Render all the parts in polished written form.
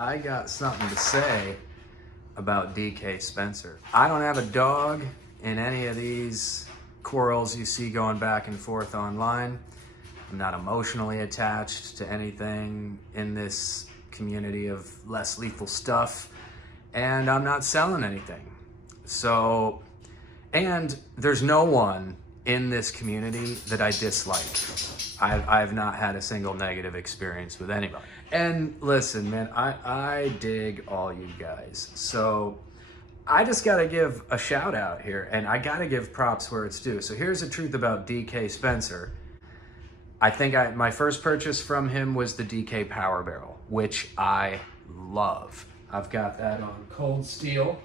I got something to say about DK Spencer. I don't have a dog in any of these quarrels you see going back and forth online. I'm not emotionally attached to anything in this community of less lethal stuff, and I'm not selling anything. So, and there's no one in this community that I dislike. I've not had a single negative experience with anybody. And listen, man, I dig all you guys. So I just gotta give a shout out here, and I gotta give props where it's due. So here's the truth about DK Spencer. I think my first purchase from him was the DK Power Barrel, which I love. I've got that on cold steel.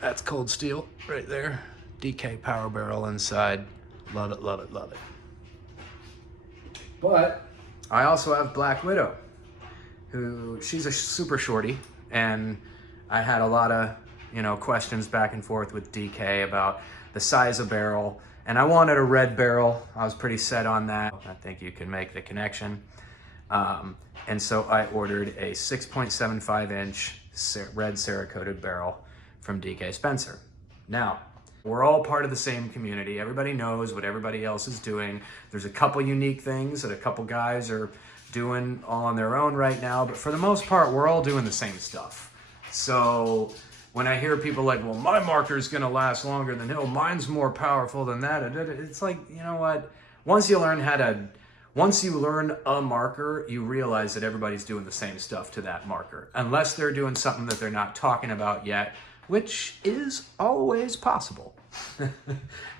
That's cold steel right there. DK Power Barrel inside. Love it, love it, love it. But I also have Black Widow, she's a super shorty, and I had a lot of, questions back and forth with DK about the size of barrel, and I wanted a red barrel. I was pretty set on that. I think you can make the connection. And so I ordered a 6.75 inch red Cerakoted barrel from DK Spencer. Now, we're all part of the same community. Everybody knows what everybody else is doing. There's a couple unique things that a couple guys are doing all on their own right now, but for the most part, we're all doing the same stuff. So when I hear people like, well, my marker is gonna last longer than his, mine's more powerful than that, it's like, you know what? Once you learn a marker, you realize that everybody's doing the same stuff to that marker, unless they're doing something that they're not talking about yet, which is always possible.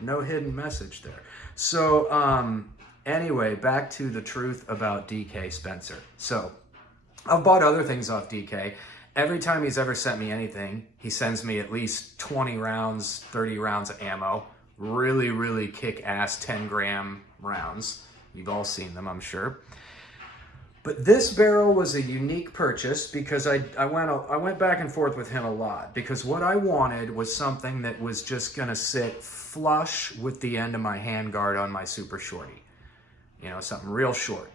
No hidden message there. So anyway, back to the truth about DK Spencer. So I've bought other things off DK. Every time he's ever sent me anything, he sends me at least 20 rounds, 30 rounds of ammo. Really, really kick-ass 10-gram rounds. You've all seen them, I'm sure. But this barrel was a unique purchase because I went back and forth with him a lot, because what I wanted was something that was just gonna sit flush with the end of my handguard on my super shorty. Something real short.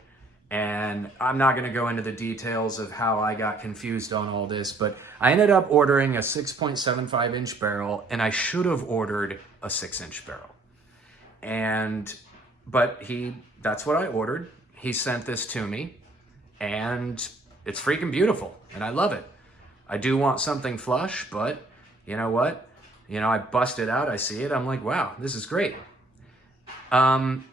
And I'm not gonna go into the details of how I got confused on all this, but I ended up ordering a 6.75 inch barrel, and I should have ordered a 6-inch barrel. But that's what I ordered. He sent this to me. And it's freaking beautiful, and I love it. I do want something flush, but you know what? I bust it out, I see it, I'm like, wow, this is great. There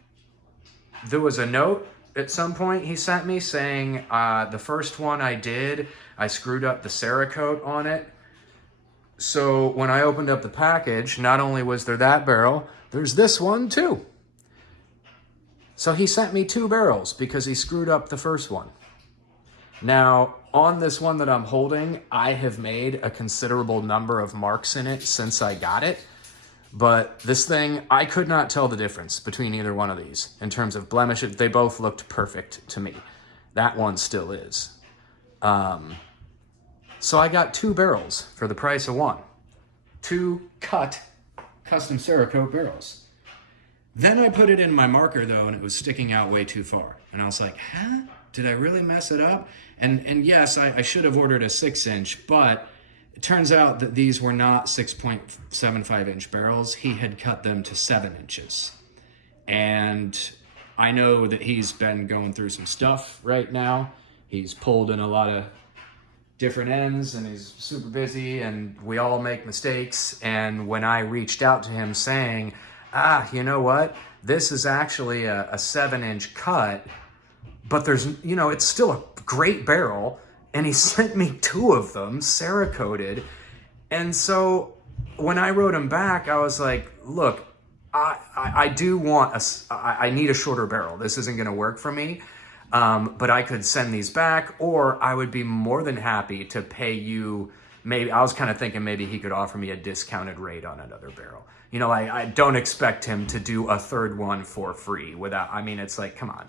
was a note at some point he sent me saying the first one I did, I screwed up the Cerakote on it. So when I opened up the package, not only was there that barrel, there's this one too. So he sent me 2 barrels because he screwed up the first one. Now, on this one that I'm holding, I have made a considerable number of marks in it since I got it. But this thing, I could not tell the difference between either one of these in terms of blemishes. They both looked perfect to me. That one still is. So I got 2 barrels for the price of 1. 2 cut custom Cerakote barrels. Then I put it in my marker though, and it was sticking out way too far. And I was like, huh? Did I really mess it up? And yes, I should have ordered a 6-inch, but it turns out that these were not 6.75 inch barrels. He had cut them to 7 inches. And I know that he's been going through some stuff right now. He's pulled in a lot of different ends, and he's super busy, and we all make mistakes. And when I reached out to him saying, you know what? This is actually a 7-inch cut, but there's, it's still a great barrel, and he sent me 2 of them, Cerakoted. And so when I wrote him back, I was like, look, I do want I need a shorter barrel. This isn't gonna work for me, but I could send these back, or I would be more than happy to pay you. Maybe I was kind of thinking maybe he could offer me a discounted rate on another barrel. I don't expect him to do a 3rd one for free without, it's like, come on.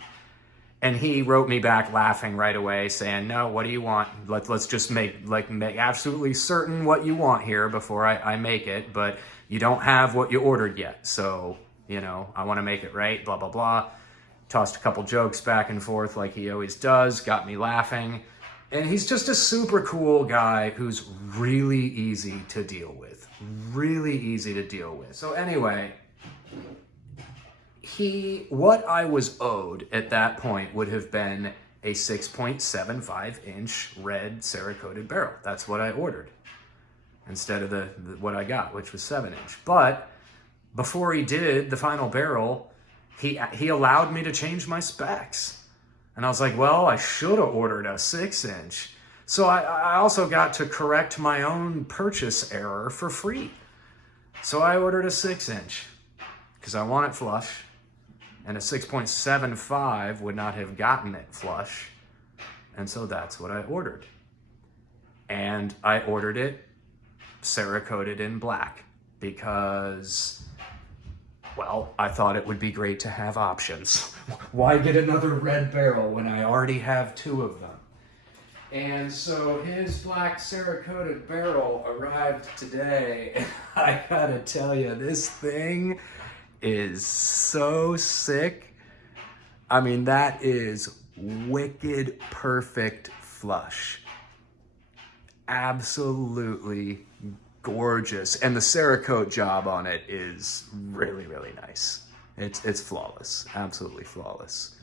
And he wrote me back laughing right away saying, no, what do you want? Let's just make absolutely certain what you want here before I make it, but you don't have what you ordered yet. So, I want to make it right, blah, blah, blah. Tossed a couple jokes back and forth like he always does, got me laughing. And he's just a super cool guy who's really easy to deal with. Really easy to deal with. So anyway, what I was owed at that point would have been a 6.75 inch red Cerakoted barrel. That's what I ordered instead of what I got, which was 7-inch. But before he did the final barrel, he allowed me to change my specs. And I was like, well, I should have ordered a 6-inch. So I also got to correct my own purchase error for free. So I ordered a 6-inch because I want it flush. And a 6.75 would not have gotten it flush. And so that's what I ordered. And I ordered it Cerakoted in black because, well, I thought it would be great to have options. Why get another red barrel when I already have 2 of them? And so his black Cerakoted barrel arrived today. And I gotta tell you, this thing is so sick. I mean, that is wicked perfect flush. Absolutely gorgeous. And the Cerakote job on it is really, really nice. It's flawless, absolutely flawless.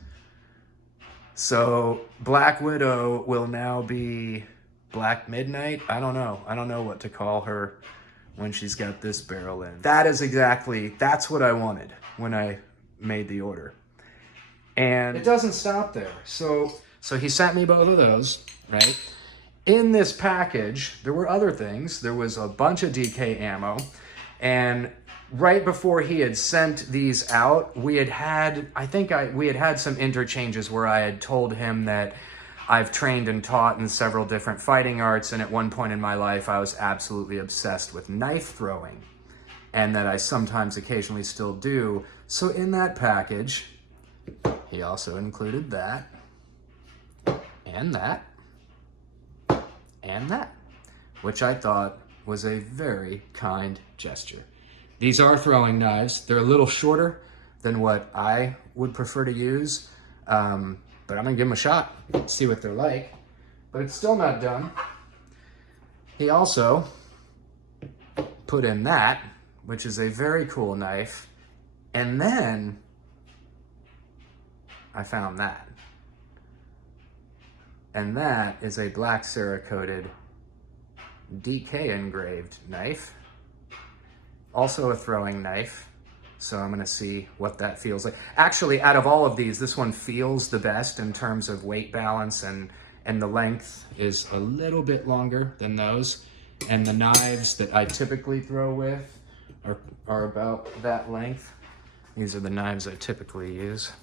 So Black Widow will now be Black Midnight. I don't know what to call her when she's got this barrel in. That's what I wanted when I made the order. And it doesn't stop there. So he sent me both of those, right? In this package, there were other things. There was a bunch of DK ammo. And right before he had sent these out, we had had some interchanges where I had told him that I've trained and taught in several different fighting arts, and at one point in my life, I was absolutely obsessed with knife throwing, and that I sometimes occasionally still do. So in that package, he also included that, and that, and that, which I thought was a very kind gesture. These are throwing knives. They're a little shorter than what I would prefer to use, but I'm gonna give them a shot, see what they're like. But it's still not done. He also put in that, which is a very cool knife. And then I found that. And that is a black Cerakoted DK engraved knife. Also a throwing knife. So I'm gonna see what that feels like. Actually, out of all of these, this one feels the best in terms of weight balance, and the length is a little bit longer than those. And the knives that I typically throw with are about that length. These are the knives I typically use.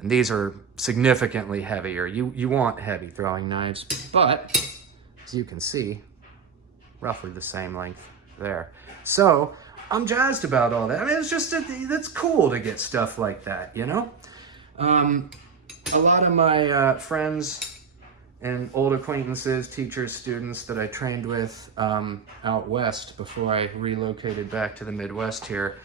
And these are significantly heavier. You want heavy throwing knives, but as you can see, roughly the same length there. So I'm jazzed about all that. I mean, it's just, that's cool to get stuff like that, you know? A lot of my friends and old acquaintances, teachers, students that I trained with out west before I relocated back to the Midwest here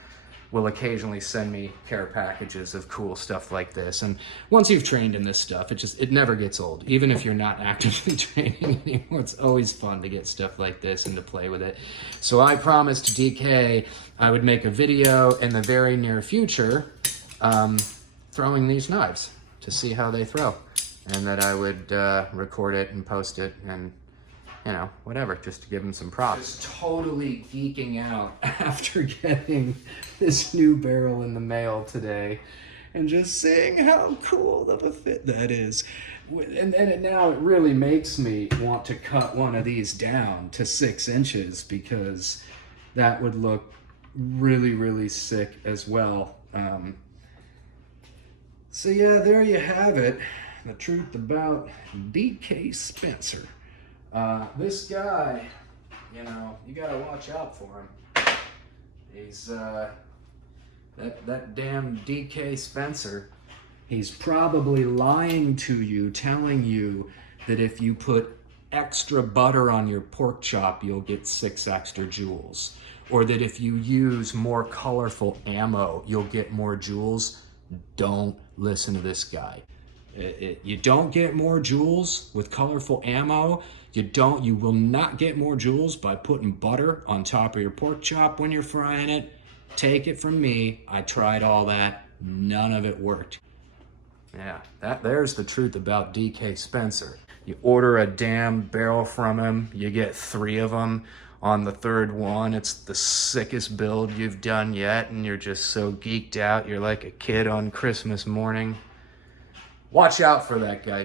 will occasionally send me care packages of cool stuff like this. And once you've trained in this stuff, it never gets old. Even if you're not actively training anymore, it's always fun to get stuff like this and to play with it. So I promised DK I would make a video in the very near future throwing these knives to see how they throw. And that I would record it and post it and, you know, whatever, just to give him some props. Just totally geeking out after getting this new barrel in the mail today and just seeing how cool of a fit that is. And now it really makes me want to cut one of these down to 6 inches because that would look really, really sick as well. So yeah, there you have it. The truth about DK Spencer. This guy, you know, you gotta watch out for him. He's, that damn DK Spencer, he's probably lying to you, telling you that if you put extra butter on your pork chop, you'll get 6 extra joules. Or that if you use more colorful ammo, you'll get more joules. Don't listen to this guy. You don't get more joules with colorful ammo. You will not get more joules by putting butter on top of your pork chop when you're frying it. Take it from me, I tried all that, none of it worked. Yeah, there's the truth about DK Spencer. You order a damn barrel from him, you get 3 of them. On the 3rd one, it's the sickest build you've done yet, and you're just so geeked out, you're like a kid on Christmas morning. Watch out for that guy.